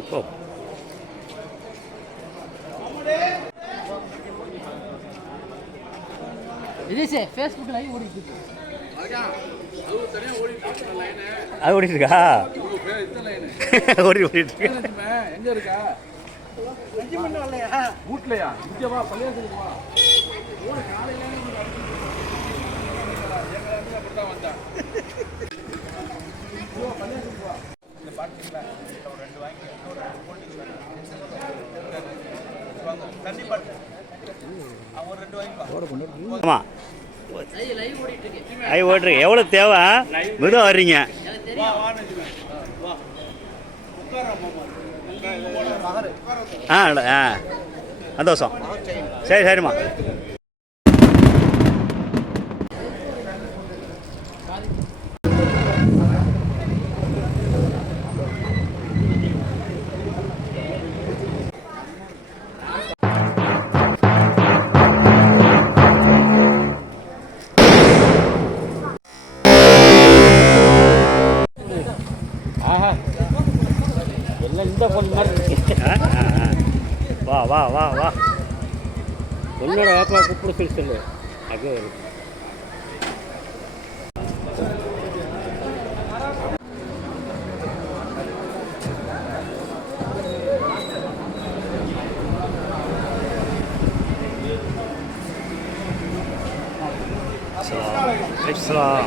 இப்போ ஃபேஸ்புக்கில் ஓடிட்டு இருக்கு. அது ஓடிட்டு இருக்கா? ஓடிட்டு இருக்கு. எங்க இருக்கா? வீட்லயா? இங்க வா, பள்ளியாசலுக்கு வா. காலையில அப்படித்தான் வந்தேன். பள்ளியாசலுக்கு வா. இந்த பாட்டுங்களா ஒரு 2 வாங்கி தண்ணி பாட்டு ஒரு 2 வாங்கி. ஆமாம், லைவ் ஓட்டுருக்கு. எவ்வளோ தேவை? மெதுவாக வர்றீங்க. ஆ ஆ சந்தோஷம். சரி சரிம்மா. வா வா வா வா, உன்னோட வாப்பா கூப்பிட சொல்லி சொல்லு. அது Islam.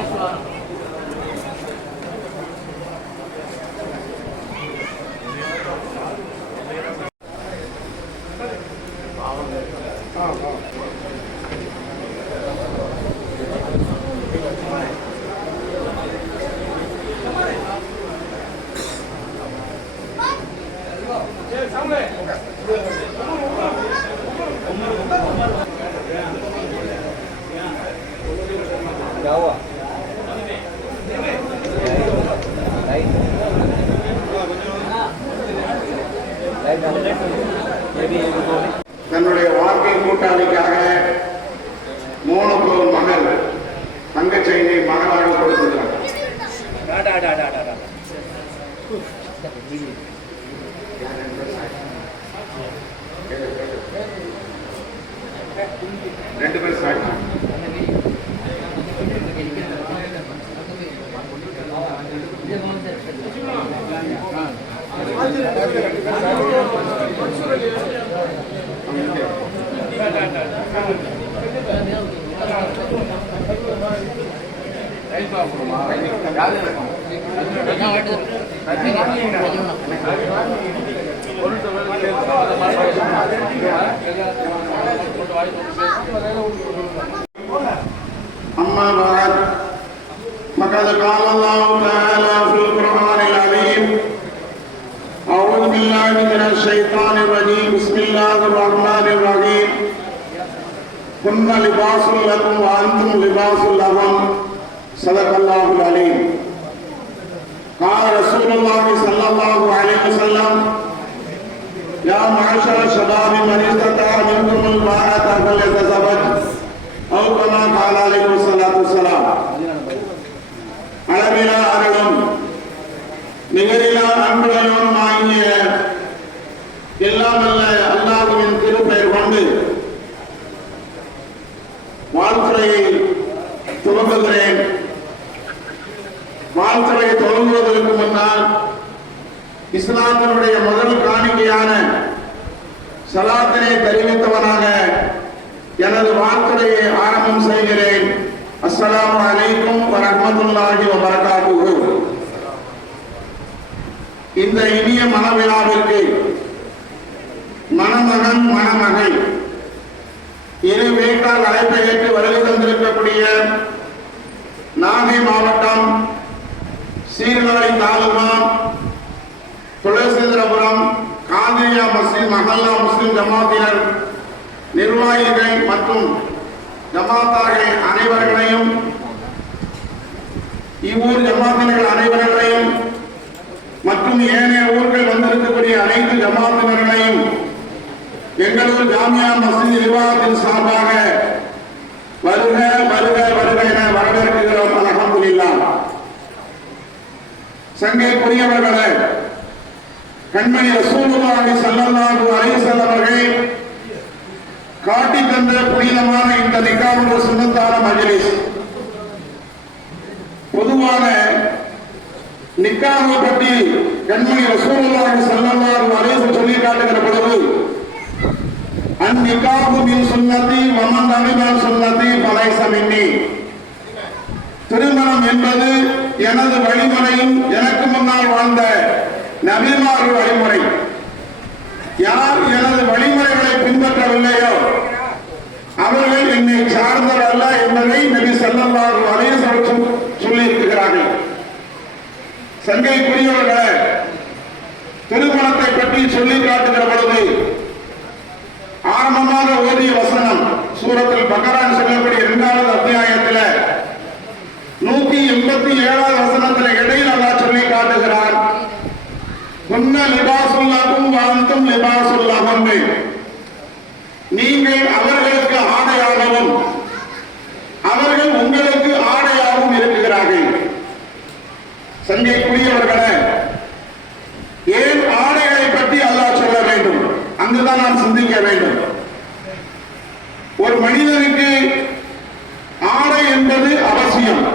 தன்னுடைய வாழ்க்கை கூட்டாளிக்காக 3 பவுன் மகள் தங்கச்செயினை மகளாக கொடுத்துள்ளார். ரெண்டு பேர் சாட்சி. أما بعد فقد قال الله تعالى في القرآن العظيم أعوذ بالله من الشيطان الرجيم بسم الله الرحمن الرحيم كن لباس لكم وأنتم لباس لهم صدق الله العليم. قال رسول الله صلى الله عليه وسلم يا معشر الشباب من استطاع منكم الباءة فليتزوج أو كما قال عليه الصلاة والسلام. அளவிலா அருளும் நிகரிலா அன்புடையோனுமாகிய எல்லாம் அல்ல அல்லாஹ்வின் திருப்பெயர் கொண்டு வாழ்த்துறையை துவங்குகிறேன். வாழ்த்துறையை துவங்குவதற்கு முன்னால் இஸ்லாத்தினுடைய முதல் காணிக்கையான சலாத்தினை தெரிவித்தவனாக எனது வாழ்த்துறையை ஆரம்பம் செய்கிறேன். அஸ்ஸலாமு அலைக்கும் வரஹ்மத்துல்லாஹி வபரகாத்துஹு. இந்த இனிய மணவிழாவிற்கு மணமகன் மணமகள் இரு வீட்டால் அழைப்பை ஏற்று வருகை தந்திருக்கக்கூடிய நாகை மாவட்டம் சீர்காழி தாலுகா துளசேந்திரபுரம் காந்தியா மஸ்ஜித் மஹல்லா முஸ்லிம் ஜமாத்தினர் நிர்வாகிகள் மற்றும் ஜமாத்தார்கள் அனைவர்களையும், இவ்வூர் ஜமாத்தினர்கள் அனைவர்களையும் மற்றும் ஏனைய ஊர்கள் வந்திருக்கக்கூடிய அனைத்து ஜமாத்தினர்களையும் எங்களூர் ஜாமியா மஸ்ஜித் நிர்வாகத்தின் சார்பாக வருக வருக வருக என வரவேற்கிறோம். அல்ஹம்துலில்லாஹ். சங்கைக்குரியவர்களே, கண்மணி ரசூலுல்லாஹி ஸல்லல்லாஹு அலைஹி வஸல்லம் அவர்கள் காட்டி தந்த புனிதமான இந்த நிக்காஹுடைய சுன்னத்தான மஜ்லிஸ். பொதுவான நிக்காஹை பற்றி கண்மணி ரசூலுல்லாஹி ஸல்லல்லாஹு அலைஹி வஸல்லம் சொல்லி காட்டுகிற பொழுது அந்நிக்காஹு மின் சுன்னதி வமன் அமின சுன்னதி ஃபலைஸ மின்னி. திருமணம் என்பது எனது வழிமுறையும் எனக்கு முன்னால் வாழ்ந்த நபிமார்கள் வழிமுறை. யார் எனது வழிமுறைகளை பின்பற்றவில்லையோ அவர்கள் என்னை சார்ந்தவர் அல்ல என்பதை நபி ஸல்லல்லாஹு அலைஹி வஸல்லம் சொல்லி இருக்கிறார்கள். சங்கைக்குரியவர்களே, திருமணத்தை பற்றி சொல்லி காட்டுகிற பொழுது ஆரம்பமாக ஓதிய வசனம் சூரத்துல் பக்ரா சொல்லக்கூடிய 2வது அத்தியாயத்தில் 187வது வசனத்தில் இடையில் அல்லாஹ் சொல்லி காட்டுகிறார், குன்ன லிபாசுல் லகும் வ அன்தும் லிபாசுல் லஹும். நீங்கள் அவர்களுக்கு ஆடையாகவும் அவர்கள் உங்களுக்கு ஆடையாகவும் இருக்கிறார்கள். சங்கைக்குரியவர்களே, ஏன் ஆடைகளை பற்றி அல்லாஹ் சொல்ல வேண்டும்? அங்குதான் நாம் சிந்திக்க வேண்டும். ஒரு மனிதனுக்கு ஆடை என்பது அவசியம்.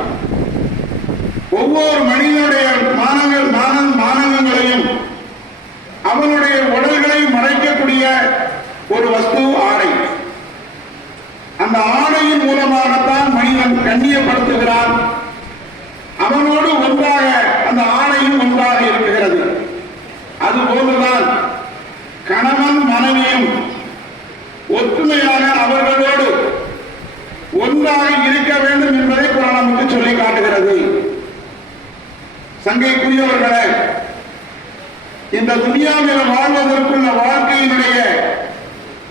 ஒவ்வொரு மனிதனுடைய மானங்களையும் அவனுடைய உடல்களை மறைக்கக்கூடிய ஒரு வஸ்து ஆடை. அந்த ஆடையின் மூலமாகத்தான் மனிதன் கண்ணியப்படுத்துகிறான். அவனோடு ஒன்றாக அந்த ஆடையும் ஒன்றாக இருக்கிறது. அதுபோன்றுதான் கணவன் மனைவியும் ஒற்றுமையாக அவர்களோடு ஒன்றாக இருக்க வேண்டும் என்பதை குர்ஆன் நமக்கு சொல்லி காட்டுகிறது. சங்கைக்குரியவர்களே, இந்த துனியாவில் வாழ்வதற்குள்ள வாழ்க்கையினுடைய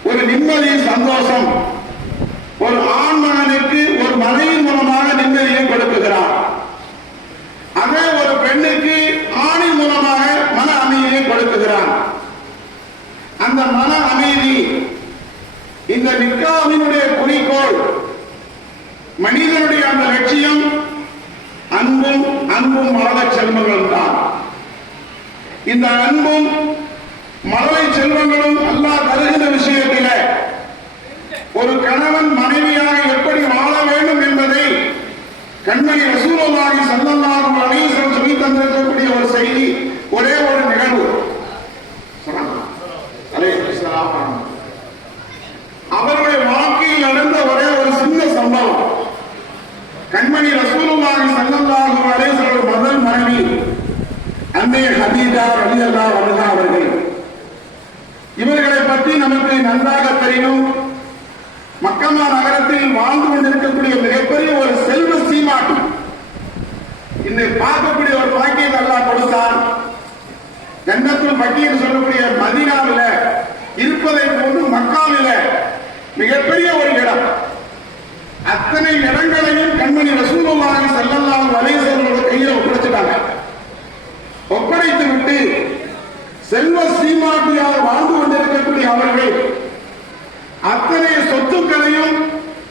ஒரு நிம்மதி, சந்தோஷம் ஒரு ஆண் மகனுக்கு ஒரு மனைவி மூலமாக நிம்மதியை கொடுக்குகிறார். அதே ஒரு பெண்ணுக்கு ஆணின் மூலமாக மன அமைதியை கொடுக்குகிறார். அந்த மன அமைதி, இந்த நிக்காஹினுடைய குறிக்கோள், மனிதனுடைய அந்த லட்சியம் அன்பும் மலரை செல்வங்களும் தான். இந்த அன்பும் மலரை செல்வங்களும் அல்லாஹ் தருகிற விஷயத்தில் ஒரு கணவன் மனைவியாக எப்படி வாழ வேண்டும் என்பதை கண்மணி ரசூலுல்லாஹி ஸல்லல்லாஹு அலைஹி வஸல்லம் சொல்லி தந்திருக்கக்கூடிய ஒரு செய்தி, ஒரே ஒரு நிகழ்வு. அவருடைய வாழ்க்கையில் நடந்த ஒரே ஒரு சின்ன சம்பவம். கண்மணி ரசூலுல்லாஹி ஸல்லல்லாஹு அலைஹி வஸல்லம் முதல் மனைவி அன்னை ஹதீஜா ரலியல்லாஹு அன்ஹா அவர்கள். இவர்களை பற்றி நமக்கு நன்றாக தெரியும். மக்கா நகரத்தில் வாழ்ந்து கொண்டிருக்கக்கூடிய மிகப்பெரிய ஒரு செல்வ சீமாட்டி. இன்னைக்கு பார்க்கக்கூடிய ஒரு பாக்கியத்தை அல்லாஹ் கொடுத்தான். ஜன்னத்துல் பக்கீ என்று சொல்லக்கூடிய மதீனாவில் இருப்பதை போன்று மக்காவில் மிகப்பெரிய ஒரு இடம். அத்தனை இடங்களையும் கண்மணி ரசூலுல்லாஹி ஸல்லல்லாஹு அலைஹி வஸல்லம் கையில் ஒப்படைச்சிட்டாங்க. ஒப்படைத்து விட்டு செல்வ சீமாட்டியாக வாழ்ந்து கொண்டிருக்கக்கூடிய அவர்கள் அத்தனை சொத்துக்களையும்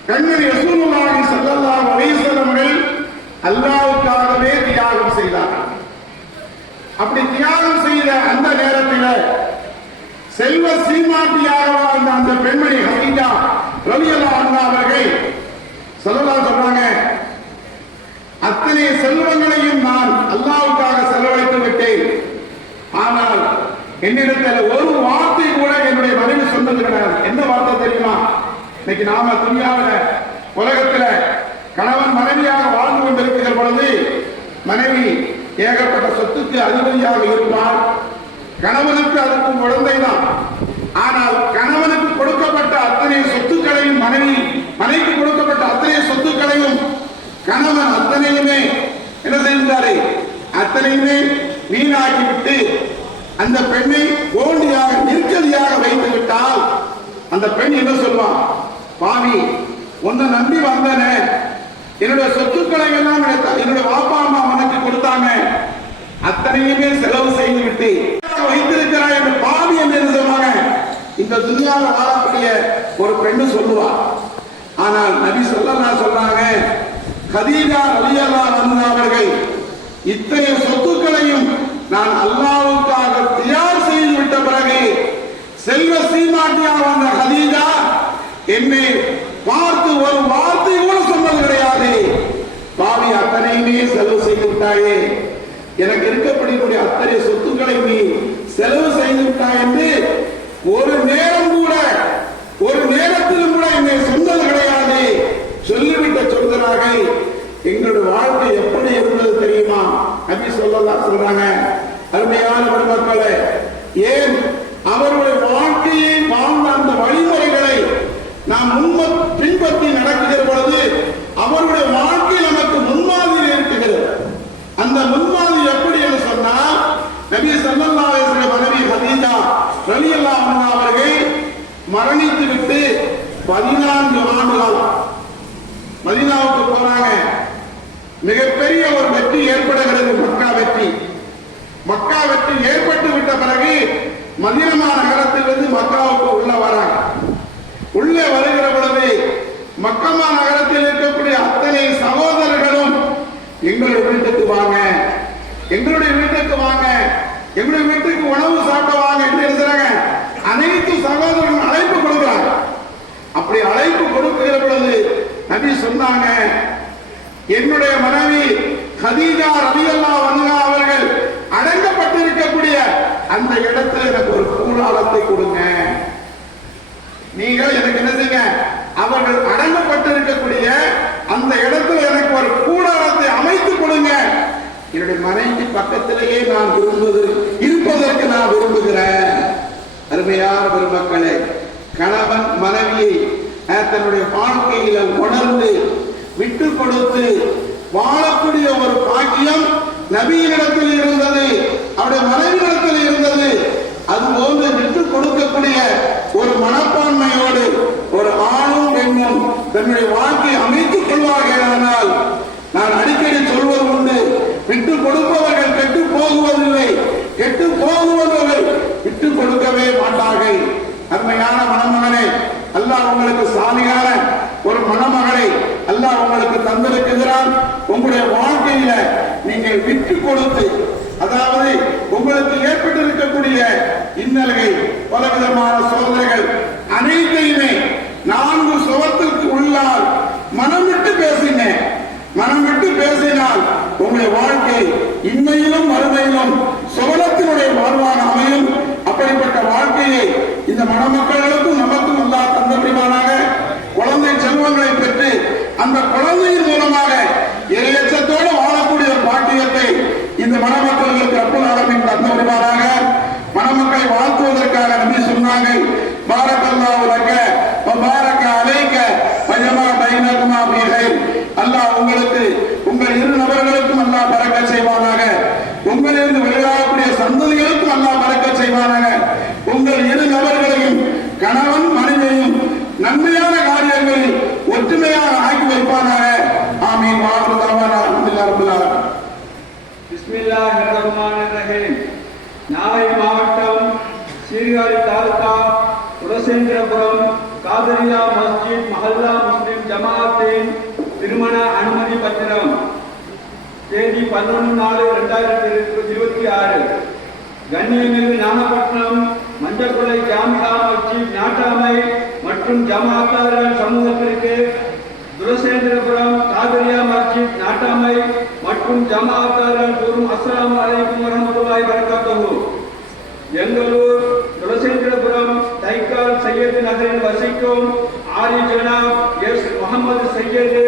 கண்மணி ரசூலுல்லாஹி ஸல்லல்லாஹு அலைஹி வஸல்லம் அல்லாஹ்வுக்காகவே தியாகம் செய்தார்கள். அப்படி தியாகம் செய்த அந்த நேரத்தில் செல்வ சீமாட்டியாக வாழ்ந்த அந்த பெண்மணி ஹதீஜா ரலியல்லாஹு அன்ஹா அவர்கள் சொல்றாங்க, அத்தனை செல்வங்களையும் நான் அல்லாஹ்வுக்காக செலவழித்து விட்டேன். ஆனால் என்னிடத்தில் ஒரு வார்த்தை கூட என்னுடைய மனைவி சொன்னது கிடையாது. என்ன வார்த்தை தெரியுமா? இன்னைக்கு நாம துனியாவில் உலகத்துல கணவன் மனைவியாக வாழ்ந்து கொண்டிருக்கிற பொழுது மனைவி ஏகப்பட்ட சொத்துக்கு அதிபதியாக இருப்பார். கணவனுக்கு அதுக்கும் குழந்தைதான். ஆனால் கணவனுக்கு கொடுக்கப்பட்ட அத்தனை சொத்துக்களையும் மனைவிக்கு கொடுக்கப்பட்ட அத்தனை சொத்துக்களையும் கணவன் அத்தனையுமே என்ன செய்தாரு? அத்தனையுமே வீணாக்கிவிட்டு அந்த பெண்ணை ஓண்டியாக நிற்கதியாக வைத்து விட்டால் அந்த பெண் என்ன சொல்வான்? பாவி, உன்னை நம்பி வந்தனே, என்னுடைய சொத்துக்களை எல்லாம் என்னுடைய வாப்பா அம்மா உனக்கு கொடுத்தாங்க, அத்தனையுமே செலவு செய்து விட்டு வைத்திருக்கிறாய் என்று பாவி என்று சொல்லுவாங்க. இந்த துனியாவில் வாழக்கூடிய ஒரு பெண்ணு சொல்லுவா. ஆனால் நபி ஸல்லல்லாஹு சொல்றாங்க, ஹதீஜா ரலியல்லாஹு அன்ஹா அவர்கள் இத்தனை சொத்துக்களையும் நான் அல்லாஹ்வுக்காக தியாகம் வழிகாட்டியாக வந்த கதீஜா என்னை பார்த்து ஒரு வார்த்தை கூட சொன்னது கிடையாது. பாவி, அத்தனையுமே செலவு செய்து விட்டாயே, எனக்கு இருக்கப்படக்கூடிய அத்தனை சொத்துக்களை நீ செலவு செய்து விட்டாய் என்று ஒரு நேரம் கூட, ஒரு நேரத்திலும் கூட என்னை சொன்னது கிடையாது. சொல்லிவிட்ட சொல்கிறார்கள். எங்களுடைய வாழ்க்கை எப்படி இருந்தது தெரியுமா? நபி ஸல்லல்லாஹு சொல்றாங்க, அருமையான பெருமக்களே, ஏன் அவருடைய வாழ்க்கையை வாழ்ந்த அந்த வழிமுறைகளை நாம் பின்பற்றி நடக்குகிற பொழுது அவருடைய வாழ்க்கை நமக்கு முன்மாதிரி இருக்கிறது. அந்த முன்மாதிரி எப்படி என்று சொன்னால், நபி ஸல்லல்லாஹு அலைஹி வஸல்லம் மனைவி கதீஜா ரலியல்லாஹு அன்ஹா அவர்கள் மரணித்து விட்டு 14 ஆண்டுகள் மதீனாவுக்கு போறாங்க. மிகப்பெரிய ஒரு வெற்றி ஏற்படுகிறது, மக்கா வெற்றி. மக்கா வெற்றி ஏற்பட்டு விட்ட பிறகு மதீனா நகரத்திலிருந்து மக்காவுக்கு உள்ள வராங்க. உள்ளே வருகிற பொழுது மக்கமா நகரத்தில் இருக்கக்கூடிய அத்தனை சகோதரர்களும் எங்களுடைய வீட்டுக்கு வாங்க, எங்களுடைய வீட்டுக்கு வாங்க, எங்களுடைய வீட்டுக்கு உணவு சாப்பிட வாங்க என்று எழுதுறாங்க. அனைத்து சகோதரர்களும் அழைப்பு கொடுக்கிறாங்க. அப்படி அழைப்பு கொடுக்கிற பொழுது நபி சொன்னாங்க, என்னுடைய மனைவி கதீஜா ரலியல்லாஹு அன்ஹா அவர்கள் அடங்கப்பட்டிருக்கக்கூடிய அந்த இடத்துல எனக்கு ஒரு கூடாரத்தை கொடுங்க. நீங்கள் எனக்கு என்ன செய்யுங்க, அவர்கள் அடங்கப்பட்டிருக்கக்கூடிய அந்த இடத்துல எனக்கு ஒரு கூடாரத்தை அமைத்து கொடுங்க. என்னுடைய மனைவி பக்கத்திலேயே நான் இருப்பதற்கு நான் விரும்புகிறேன். அருமையான பெருமக்களே, கணவன் மனைவியை தன்னுடைய வாழ்க்கையில உணர்ந்து விட்டு கொடுத்து வாழக்கூடிய ஒரு பாக்கியம் நபியினிடத்தில் இருந்தது, அவருடைய மனைவியிடத்தில் இருந்தது. அதுபோன்று விட்டு கொடுக்கக்கூடிய ஒரு மனப்பான்மையோடு ஒரு ஆணும் பெண்ணும் தன்னுடைய வாழ்க்கையை அமைத்துக் கொள்வார்களானால், நான் அடிக்கடி சொல்வது உண்டு, விட்டு கொடுப்பவர்கள் கெட்டு போகுவதில்லை, கெட்டு போகுவவர்கள் விட்டு கொடுக்கவே மாட்டார்கள். அருமையான மணமகனே, அல்லாஹ் உங்களுக்கு சாலியான ஒரு மணமகளை அல்லாஹ் உங்களுக்கு தந்திருக்கிறான். உங்களுடைய வாழ்க்கையில நீங்கள் விட்டு கொடுத்து, அதாவது உங்களுக்கு ஏற்பட்டிருக்கக்கூடிய இன்னல்கள், பலவிதமான சோதனைகள் அனைத்தையுமே 4 சுவத்திற்கு உள்ளால் மனம் விட்டு பேசின, மனம் விட்டு பேசினால் உங்களுடைய வாழ்க்கை இன்மையிலும் மறுமையிலும் சுவனத்தினுடைய வாழ்வான அமையும். அப்படிப்பட்ட வாழ்க்கையை இந்த மணமக்களுக்கும் நமக்கும் அல்லாஹ் தந்தபடியானாக. குழந்தை செல்வங்களை பெற்று அந்த குழந்தையின் மூலமாக இறையச்சத்தோடு வாழக்கூடிய ஒரு பாக்கியத்தை இந்த மணமக்களுக்கு ரப்பல் ஆலமீன் தந்தபடியானாக. மணமக்களை வாழ்த்துவதற்காக நபி சொன்னாங்க, பாரக்கல்லாஹு லக வ பாரக அலைக வ ஜமா பைனகுமா ஃபீ கைர். அல்லாஹ் உங்களுக்கு, உங்கள் இரு நபர்களுக்கும் அல்லாஹ் பரக்கத் செய்வானாக. உங்களிலிருந்து வெளியாகக்கூடிய சந்ததிகளுக்கும் அல்லாஹ் பரக்கத் செய்வானாக. உங்கள் இரு நபர்களையும், கணவன் மனைவியையும் நன்மையான காரியங்களில் ஒற்றுமையாக ஆக்கி வைப்பானாக. ஆமீன். வாஹு தஅவானா அல்ஹம்துலில்லாஹி ரப்பில் ஆலமீன். பிஸ்மில்லாஹிர் ரஹ்மானிர் ரஹீம். நாகை மாவட்டம் சீர்காழி தாலுகா குலசேந்திரபுரம் காதரியா மஸ்ஜித் மஹல்லா முஸ்லிம் ஜமாஅத்தின் திருமண அனுமதி பத்திரம் தேதி 11/4/2026. கண்ணியமிகு நாகப்பட்டினம் மஞ்சக்குளை ஜாமியா மஸ்ஜித் நாட்டாமை மற்றும் ஜமாத்தார்கள் சமூகத்திற்கு குலசேந்திரபுரம் காதரியா மஸ்ஜித் நாட்டாமை மற்றும் ஜமாத்தார்கள் கூறும் அஸ்ஸலாமு அலைக்கும் வரஹ்மத்துல்லாஹி வபரகாத்துஹு. எங்களூர் குலசேந்திரபுரம் தைக்கால் சையது நகரில் வசிக்கும் ஆலி ஜனாப் எஸ் முகமது சையது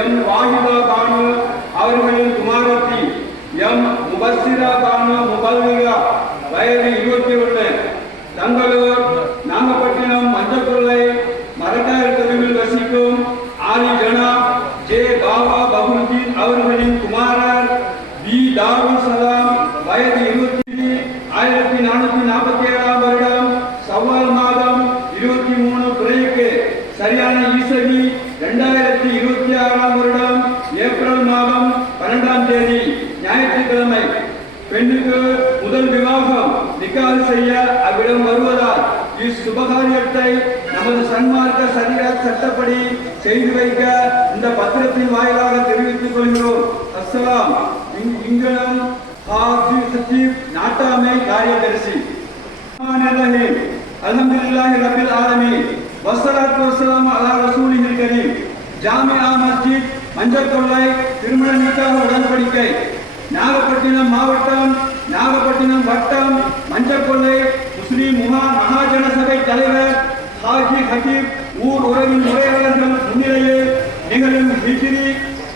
எம் வாஹிதா பானு அவர்களின் குமாரத்தி எம் முபஸ்ஸிரா பானு முபல்லிகா வயது 21. தங்களூர் நாகப்பட்டினம் மஞ்சக்குளை மரக்கார் தெருவில் வசிக்கும் ஆலி ஜனாப் ஜே பாபா பபுதீன் அவர்களின் குமாரர் பி தாருல் சலாம் வயது 1447 வருடம் சவ்வால் மாதம் 23 துறைக்கு சரியான ஈசவி 2026 வருடம் ஏப்ரல் மாதம் 12ஆம் தேதி ஞாயிற்றுக்கிழமை பெண்ணுக்கு முதல் விவாகம் நிக்காஹ் செய்ய அவ்விடம் வருவதால் இச்சுபகாரியத்தை நமது சன்மார்க்க சரியத் சட்டப்படி செய்து வைக்க இந்த பத்திரத்தின் வாயிலாக தெரிவித்துக் கொள்கிறோம். அஸ்ஸலாம். இங்கனம் ஹாஜி சத்தீப் நாட்டாமை காரியதரிசி. அல்ஹம்துலில்லாஹி ரப்பில் ஆலமீன் வஸ்ஸலாத்து வஸ்ஸலாமு அலா ரசூலில் கரீம். ஜாமிஆ மஸ்ஜித் மஞ்சக்கொள்ளை திருமண நிக்காஹ் உடன்படிக்கை நாகப்பட்டினம் மாவட்டம் நாகப்பட்டினம் வட்டம் மஞ்சக்கொள்ளை முஸ்லிம் மகாஜன சபை தலைவர் ஹாஜி ஹபீப் ஊர் உறவின் உரையாளர்கள் முன்னிலையில் நிகழும் ஹிஜ்ரி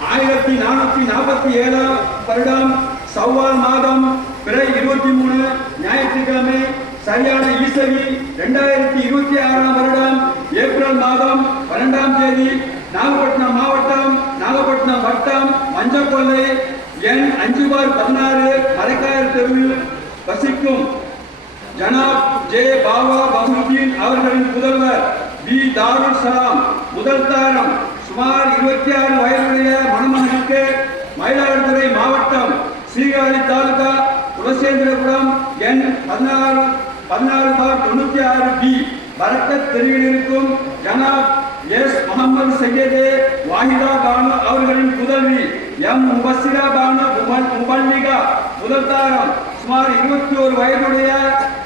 1447 வருடம் சவ்வால் மாதம் பிறை 23 ஞாயிற்றுக்கிழமை சரியான ஈசவி 2026 வருடம் ஏப்ரல் மாதம் 12ஆம் தேதி நாகப்பட்டினம் மாவட்டம் நாகப்பட்டினம் வட்டம் மஞ்சக்கொள்ளை எண் 5/16 மரைக்காயர் தெருவில் வசிக்கும் ஜனாப் ஜே பாபா பஹ்ருதீன் அவர்களின் புதல்வர் பி தாருல் சலாம் முதல் தாரம் சுமார் 26 வயதுடைய மணமகனுக்கு மயிலாடுதுறை மாவட்டம் சீர்காழி தாலுகா குலசேந்திரபுரம் எண் 16/96 பி பரக்கத் தெருவில் இருக்கும் ஜனாப் எஸ் முகமது சையதே வாஹிதா பானு அவர்களின் புதல்வி எம் முபஸ்ஸிரா பானு முபல்லிகா முதல் தாரம் சுமார் 21 வயதுடைய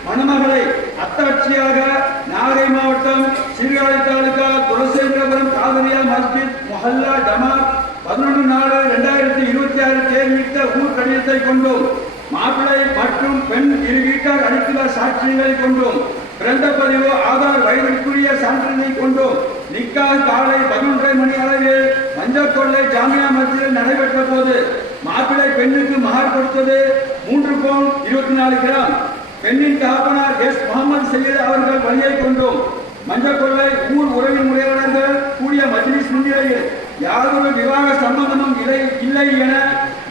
மணமகளை அத்தாட்சியாக நாகை மாவட்டம் சீர்காழி தாலுகா துளசேந்திரபுரம் காதரியா மஸ்ஜித் மொஹல்லா ஜமாத் 11/4/2026 தேர்வித்த ஊர் கடிதத்தை கொண்டும் மாப்பிள்ளை மற்றும் பெண் இரு வீட்டார் அளித்துள்ள சாட்சியங்களை கொண்டும் பிறந்த பதிவு ஆதார் வயதிற்குரிய சான்றிதழை கொண்டும் நிக்காஹ் காலை 11:30 மணி அளவில் மஞ்சக்கொள்ளை ஜாமியா மஸ்ஜிதில் நடைபெற்ற போது மாப்பிள்ளை பெண்ணுக்கு மகர் கொடுத்தது 3 பவுன் 24 கிராம். பெண்ணின் தகப்பனார் எஸ் முகமது சையத் அவர்கள் வழியை கொண்டும் மஞ்சக்கொள்ளை ஊர் உறவின் முறையாளர்கள் கூடிய மஜ்லிஸ் முன்னிலையில் யாதொரு விவாக சம்பந்தமும் இல்லை என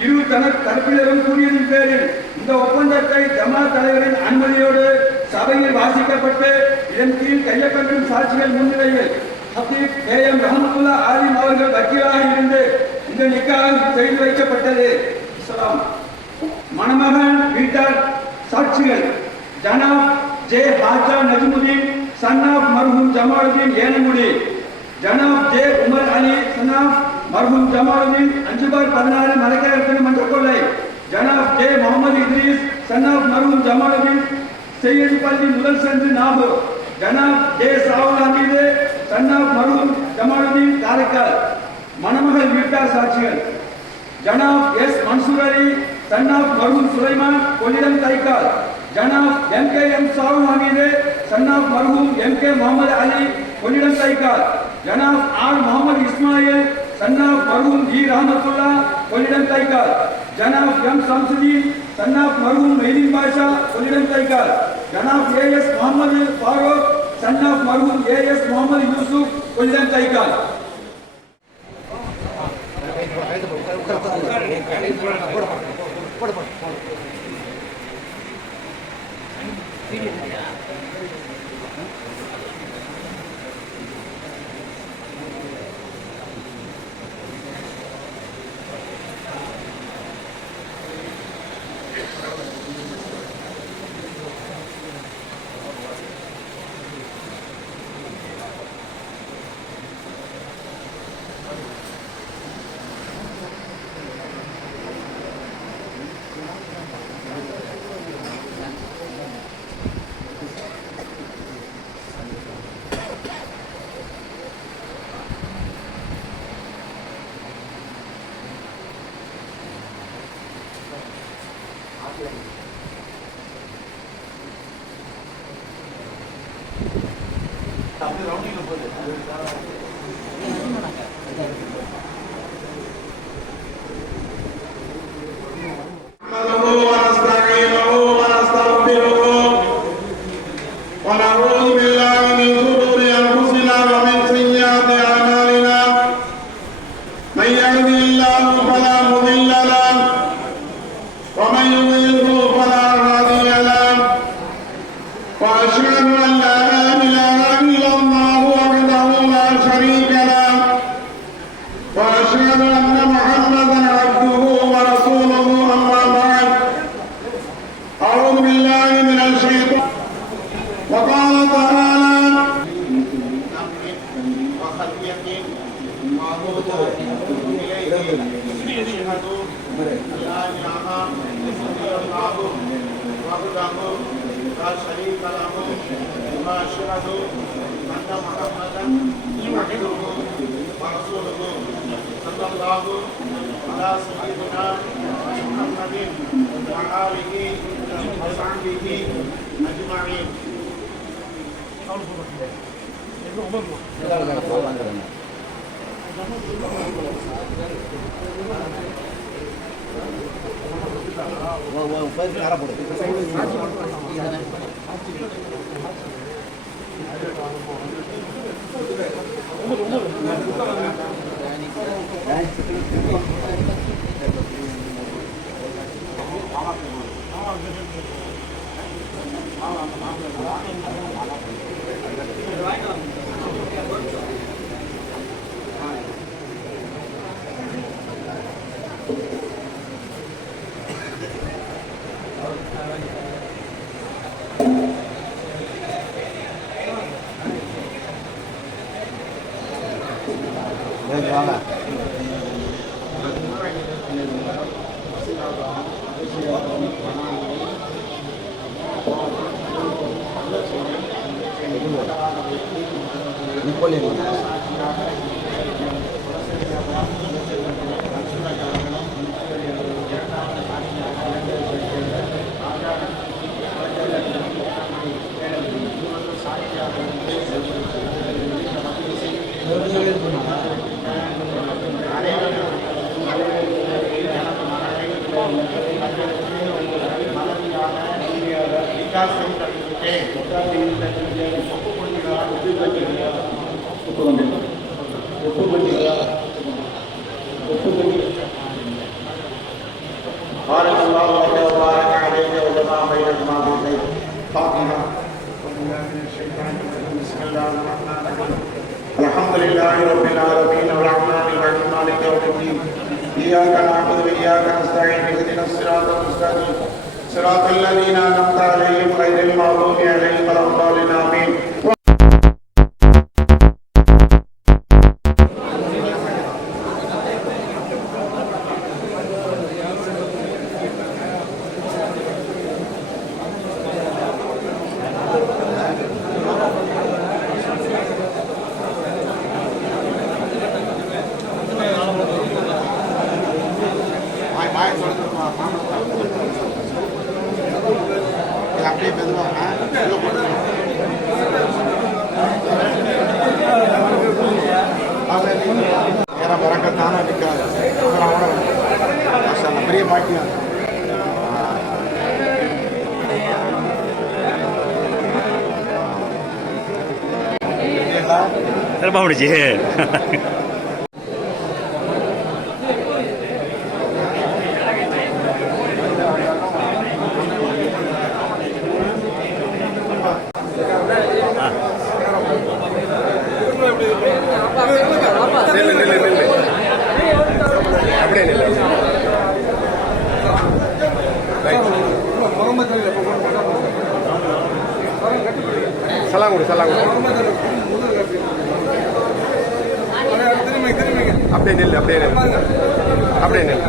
இரு தரப்பினரும் கூறியதன் பேரில் இந்த ஒப்பந்தத்தை ஜமாத் தலைவரின் அனுமதியோடு சபையில் வாசிக்கப்பட்டு இதன் கீழ் கையொப்பமிடும் சாட்சிகள் முன்னிலையில் ஹபீப் ஏஎம் ரஹமத்துல்லா ஆலிம் அவர்கள் வக்கீலாக இருந்து இந்த நிக்காஹ் செய்து வைக்கப்பட்டது. மணமகன் வீட்டார் சாட்சிகள் ஜனாப் ஜே ஹாஜா நஜ்முதீன் சன்னாப் மர்ஹூம் ஜமாலுதீன் ஏனங்குடி, ஜனாப் ஜே உமர் அலி சன்னாப் மர்ஹூம் ஜமாலுதீன் 5/16 மரைக்காயர் மஞ்சக்கொள்ளை, ஜனாப் ஜே முகமது இத்ரீஸ் சன்னாப் மர்ஹூம் ஜமாலுதீன் செய்யது பள்ளி முதல் சென்று நாகூர், ஜனாப் ஜே சாவுல் ஹமீது சன்னாப் மர்ஹூம் ஜமாலுதீன் காரைக்கால். மணமகள் வீட்டார் சாட்சிகள் ஜனாப் எஸ் மன்சூர் அலி சன்னாப் மர்ஹூம் சுலைமான் கொள்ளிடம் தைக்கால், ஜனாப் எம் சாவுல் ஹமீது சன்னாப் மர்ஹூம் எம்.கே. முகமது அலி கொள்ளிடம் தைக்கால், ஜனாப் ஆர் முகமது இஸ்மாயில் சன்னாப் மர்ஹூம் இ ரஹமத்துல்லா கொள்ளிடம் தைக்கால், ஜனாப் எம் சம்சுதீன் சன்னாப் மர்ஹூம் மெஹதீன் பாஷா கொள்ளிடம் தைக்கால், ஜனாப் ஏஎஸ் முகமது ஃபாரூக் சன்னாப் மர்ஹூம் ஏஎஸ் முகமது யூசுப் கொள்ளிடம் தைக்கால். لا شريك له وأشهد أن محمدا عبده ورسوله صلى الله على سيدنا محمد وآله وصحبه أجمعين. بارك الله لك وبارك عليك وجمع بينكما بالخير. فاطمة. بسم الله الرحمن الرحيم. الحمد لله رب العالمين الرحمن الرحيم مالك يوم الدين. إياك نعبد وإياك نستعين اهدنا الصراط المستقيم صراط الذين أنعمت عليهم غير المغضوب عليهم ولا الضالين آمين. சிறப்பாக முடிச்சு. சலாங்குடி அப்படியே நெல் அப்படியே நெல்